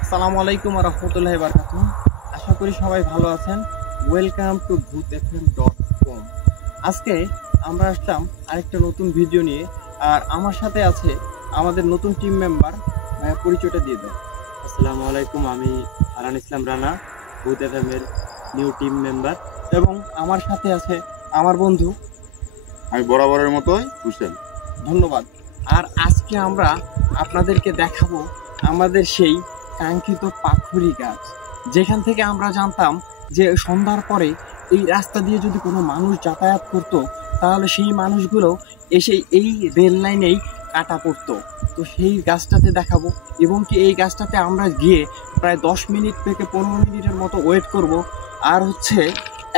আসসালামু আলাইকুম ওয়া রাহমাতুল্লাহি ওয়া বারাকাতুহু। আশা করি সবাই ভালো আছেন। Welcome to bhootfm.com। আজকে আমরা আসলাম আরেকটা নতুন ভিডিও নিয়ে, আর আমার সাথে আছে আমাদের নতুন টিম মেম্বার। পরিচয়টা দিয়ে দাও। আসসালামু আলাইকুম, আমি হারান ইসলাম রানা, ভূত এফএম এর নিউ টিম মেম্বার। এবং আমার সাথে আছে আমার বন্ধু, আমি বরাবরের মতোই হুসেন। ধন্যবাদ। আর আজকে আমরা আপনাদেরকে দেখাবো আমাদের সেই কাঙ্ক্ষিত পাখুরি গাছ, যেখান থেকে আমরা জানতাম যে সন্ধ্যার পরে এই রাস্তা দিয়ে যদি কোনো মানুষ যাতায়াত করতো তাহলে সেই মানুষগুলো এসে এই রেল লাইনেই কাটা পড়তো। তো সেই গাছটাতে দেখাবো, এবং কি এই গাছটাতে আমরা গিয়ে প্রায় 10 মিনিট থেকে 15 মিনিটের মতো ওয়েট করব। আর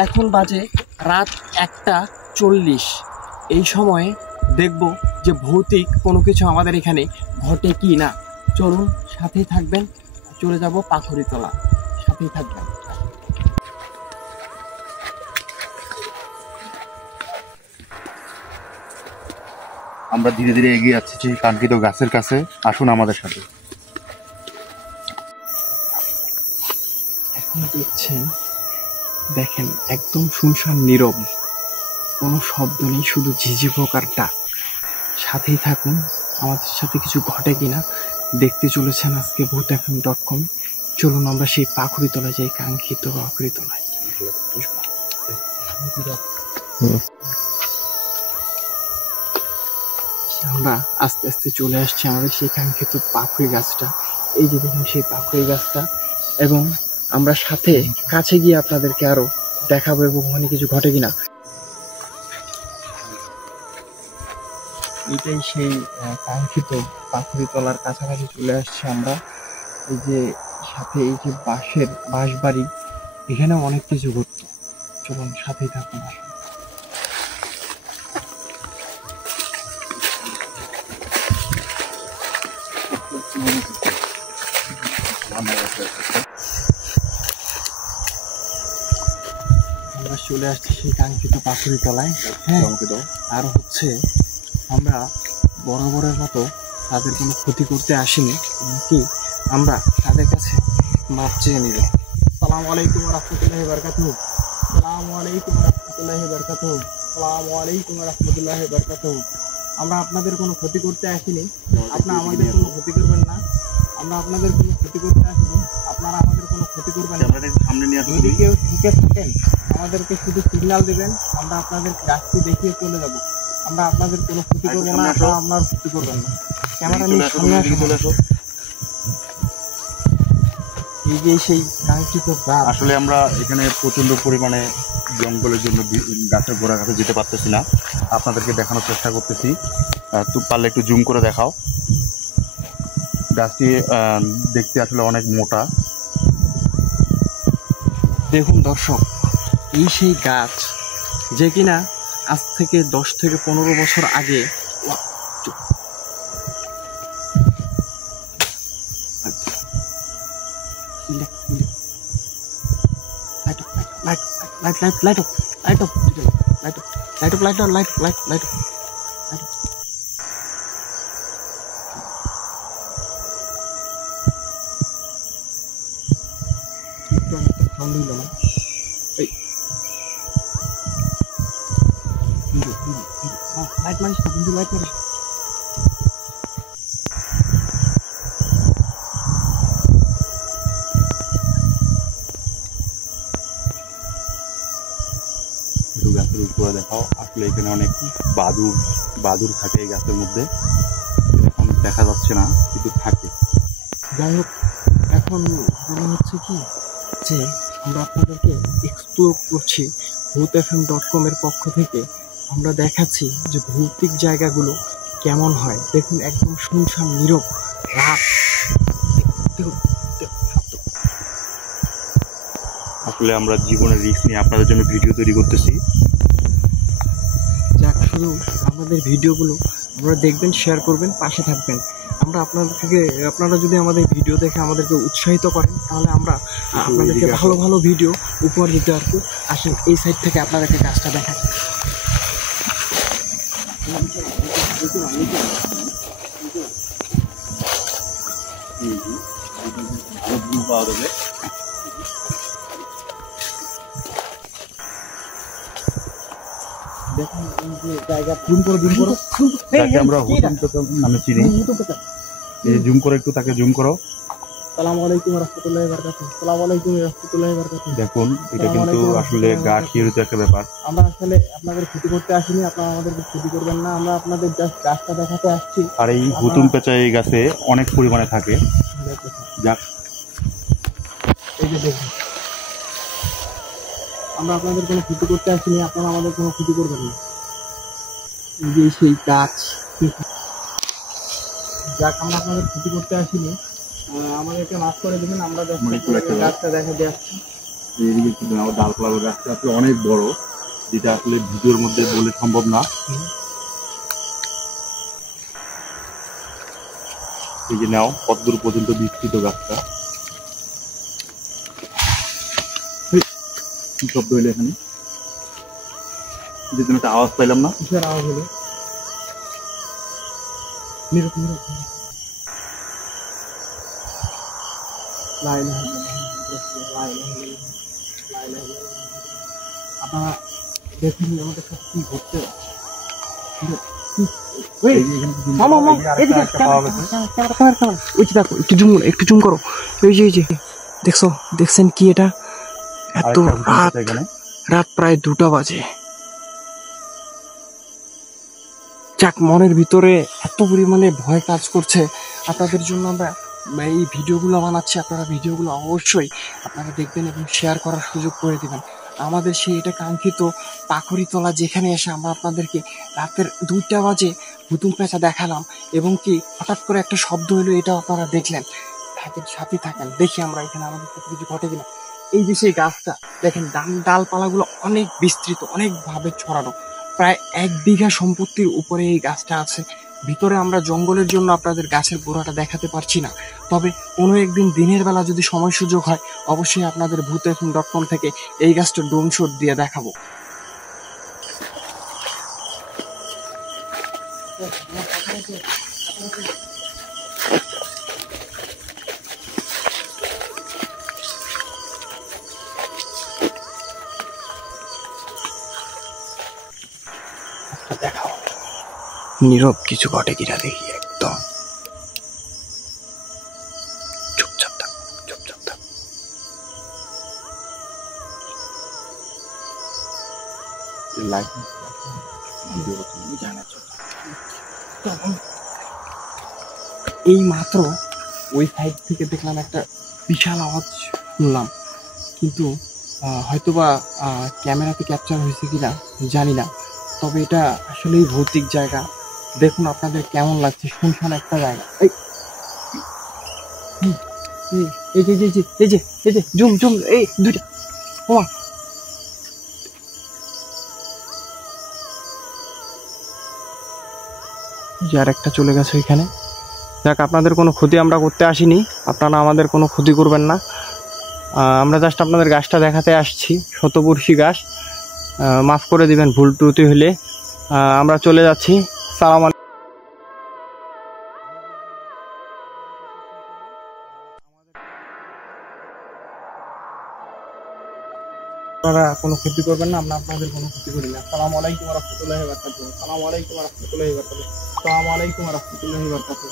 এখন বাজে রাত 1:40। এই সময়ে দেখব যে ভৌতিক কোনো কিছু আমাদের এখানে ঘটে কি না। চলুন, সাথেই থাকবেন। চলে যাব পাথরিতলা, সাথেই থাকবেন। আমরা ধীরে ধীরে এগিয়ে যাচ্ছি সেই কাঙ্ক্ষিত গাছের কাছে। আসুন আমাদের সাথে। এখন দেখেন একদম শুনশান নীরব, কোনো শব্দ নেই, শুধু ঝিঝি পোকার ডাক। সাথেই থাকুন, আমাদের সাথে কিছু ঘটে কিনা দেখতে চলেছেন আজকে bhootfm.com। চলুন আমরা সেই পাখুরিতলায় যাই, কাঙ্ক্ষিত পাখুরিতলায়। আমরা আস্তে আস্তে চলে আসছি আমাদের সেই কাঙ্ক্ষিত পাখুরি গাছটা। এই যে দেখুন সেই পাখুরি গাছটা, এবং আমরা সাথে কাছে গিয়ে আপনাদেরকে আরো দেখাবো এবং ওখানে কিছু ঘটে কিনা। এটাই সেই কাঙ্ক্ষিত পাখুরিতলার কাছাকাছি চলে আসছি আমরা। এই যে সাথে এই যে বাঁশ বাড়ি, এখানে অনেক কিছু ঘটতো। চলুন সাথেই থাকুন। আমরা চলে আসছি সেই কাঙ্ক্ষিত পাখুরিতলায়। হ্যাঁ, আর আমরা বরাবরের মতো তাদের কোনো ক্ষতি করতে আসিনি, কি আমরা তাদের কাছে মাপ চেয়ে নিব। আসসালামু আলাইকুম ওয়া রাহমাতুল্লাহি ওয়া বারাকাতুহু। আসসালামু আলাইকুম ওয়া রাহমাতুল্লাহি ওয়া বারাকাতুহু। আসসালামু আলাইকুম ওয়া রাহমাতুল্লাহি ওয়া বারাকাতুহু। আমরা আপনাদের কোনো ক্ষতি করতে আসিনি, আপনারা আমাদের কোনো ক্ষতি করবেন না। আমরা আপনাদের কোনো ক্ষতি করতে আসিনি, আপনারা আমাদের কোনো ক্ষতি করবেন না। সামনে নিয়ে যদি কেউ ঠুকে থাকেন আমাদেরকে শুধু সিগন্যাল দিবেন, আমরা আপনাদের গাছটি দেখিয়ে চলে যাব। আমরা আপনাদের কোনো ক্ষতি করবো না, আপনারা আপনার ক্ষতি করবেন না। ক্যামেরা নিয়ে সামনে আসো। এই যে সেই কাঙ্ক্ষিত গাছ, আসলে আমরা এখানে প্রচন্ড পরিমাণে জঙ্গলের জন্য গাছের গোড়া কাছে যেতে পারতেছি না। আপনাদেরকে দেখানোর চেষ্টা করতেছি, পারলে একটু জুম করে দেখাও। গাছটি দেখতে আসলে অনেক মোটা। দেখুন দর্শক, এই সেই গাছ যে কিনা আজ থেকে 10 থেকে 15 বছর আগে লাইট মারিস না, কিন্তু লাইট মারিস। গাছের উপরে দেখাও। আসলে এখানে অনেক বাদুর থাকে এই গাছের মধ্যে, এখন দেখা যাচ্ছে না কিন্তু থাকে। যাই হোক, এখন মনে হচ্ছে কি যে আমরা আপনাদেরকে এক্সপ্লোর করছি bhootfm.com এর পক্ষ থেকে। আমরা দেখাচ্ছি যে ভৌতিক জায়গাগুলো কেমন হয়। দেখুন একদম শুনশান নীরব রাত। দেখুন আসলে আমরা জীবনের রিস্ক নিয়ে আপনাদের জন্য ভিডিও তৈরি করতেছি। যাক, শুধু আমাদের ভিডিওগুলো আপনারা দেখবেন, শেয়ার করবেন, পাশে থাকবেন। আমরা আপনারা যদি আমাদের ভিডিও দেখে আমাদেরকে উৎসাহিত করেন, তাহলে আমরা আপনাদেরকে ভালো ভালো ভিডিও উপহার দিতে পারবো। আসেন এই সাইড থেকে আপনাদেরকে কাজটা দেখাই। পাওয়া যাবে। দেখুন এই যে জায়গা জুম করো তাকে আমরা হুতুম পেঁচা নামে চিনি। এই জুম করে একটু তাকে জুম করো। আসসালামু আলাইকুম রাহমাতুল্লাহি ওয়া বারাকাতুহু। আসসালামু আলাইকুম রাহমাতুল্লাহি ওয়া বারাকাতুহু। দেখুন এটা কিন্তু আসলে গা শিহরিত একটা ব্যাপার। আমরা আসলে আপনাদের ক্ষতি করতে আসিনি, আপনারা আমাদেরকে ক্ষতি করবেন না। আমরা আপনাদের জাস্ট গাছটা দেখাতে আসছি। আর এই হুতুম পেঁচা এই গাছে অনেক পরিমাণে থাকে। যাক, এই যে দেখুন, আমরা আপনাদের কোনো ক্ষতি করতে আসিনি, আপনারা আমাদের কোনো ক্ষতি করবেন না। এই যে সেই গাছ, যাক আমরা আপনাদের ক্ষতি করতে আসিনি, আমাদেরকে মাফ করে দেবেন। আমরা just মানে একটু একটা গাছটা দেখাতে আসছি। এইদিকে কিন্তু আমার ডালপালা গাছটা আসলে অনেক বড়, যেটা আসলে ভিডিওর মধ্যে বলে সম্ভব না। এই যে নাও কতদূর পর্যন্ত বিস্তৃত গাছটা। কি শব্দ হইলো এখানে? যে একটা আওয়াজ পাইলাম না। কিসের আওয়াজ হলো? নীরব নীরব আপনারা দেখুন আমাদের সাথে কি ঘটছে। একটু জুম করো। ওই যে দেখছেন কি এটা? এত রাত প্রায় 2টা বাজে। যাক, মনের ভিতরে এত পরিমাণে ভয় কাজ করছে। আপনাদের জন্য আমরা এই ভিডিওগুলো বানাচ্ছি। আপনারা ভিডিওগুলো অবশ্যই আপনারা দেখবেন এবং শেয়ার করার সুযোগ করে দেবেন। আমাদের সেই এটা কাঙ্ক্ষিত পাখরিতলা, যেখানে এসে আমরা আপনাদেরকে রাতের 2টা বাজে হুতুম পেঁচা দেখালাম এবং কি হঠাৎ করে একটা শব্দ হলো, এটাও আপনারা দেখলেন। সাথে থাকেন, দেখি আমরা এখানে আমাদের সাথে কিছু ঘটে কিনা। এই যে সেই গাছটা দেখেন, ডালপালাগুলো অনেক বিস্তৃত, অনেকভাবে ছড়ানো, প্রায় 1 বিঘা সম্পত্তির উপরে এই গাছটা আছে। ভিতরে আমরা জঙ্গলের জন্য আপনাদের গাছের গোড়াটা দেখাতে পারছি না, তবে কোনো একদিন দিনের বেলা যদি সময় সুযোগ হয় অবশ্যই আপনাদের ভূতfm.com থেকে এই গাছটা ড্রোন শট দিয়ে দেখাবো। দেখাও নীরব কিছু ঘটে কিনা দেখি। একদম চুপচাপ থাক, চুপচাপ থাক। এই মাত্র ওই সাইড থেকে দেখলাম একটা বিশাল আওয়াজ শুনলাম, কিন্তু হয়তোবা ক্যামেরাতে ক্যাপচার হয়েছে কিনা জানি না, তবে এটা আসলেই ভৌতিক জায়গা। দেখুন আপনাদের কেমন লাগছে, শুনশান একটা জায়গা। এই যে জুম এই 2টা ওমা আর একটা চলে গেছে ওইখানে। যাক, আপনাদের কোনো ক্ষতি আমরা করতে আসিনি, আপনারা আমাদের কোনো ক্ষতি করবেন না। আমরা জাস্ট আপনাদের গাছটা দেখাতে আসছি, শতবর্ষী গাছ। মাফ করে দিবেন ভুল ত্রুটি হলে। আমরা চলে যাচ্ছি। সালাম আলাইকুম। আপনারা কোনো ক্ষতি করবেন না, আমরা আপনাদের কোনো ক্ষতি করি না। আসসালামু আলাইকুম ওয়া রাহমাতুল্লাহি ওয়া বারাকাতুহু। আসসালামু আলাইকুম ওয়া রাহমাতুল্লাহি ওয়া বারাকাতুহু। আসসালামু আলাইকুম ওয়া রাহমাতুল্লাহি ওয়া বারাকাতুহু।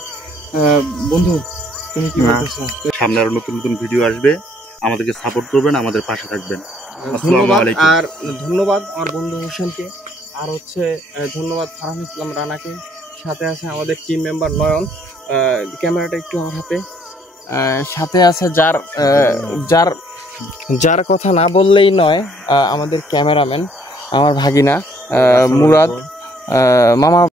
বন্ধু, তুমি কি বলতেছো? সামনে আরো নতুন নতুন ভিডিও আসবে, আমাদেরকে সাপোর্ট করবেন, আমাদের পাশে থাকবেন। ধন্যবাদ। আর ধন্যবাদ আমার বন্ধু হোসেনকে, আর হচ্ছে ধন্যবাদ ফারহান ইসলাম রানাকে। সাথে আছে আমাদের টিম মেম্বার নয়ন। ক্যামেরাটা একটু আমার হাতে। সাথে আছে যার কথা না বললেই নয়, আমাদের ক্যামেরাম্যান, আমার ভাগিনা মুরাদ মামা।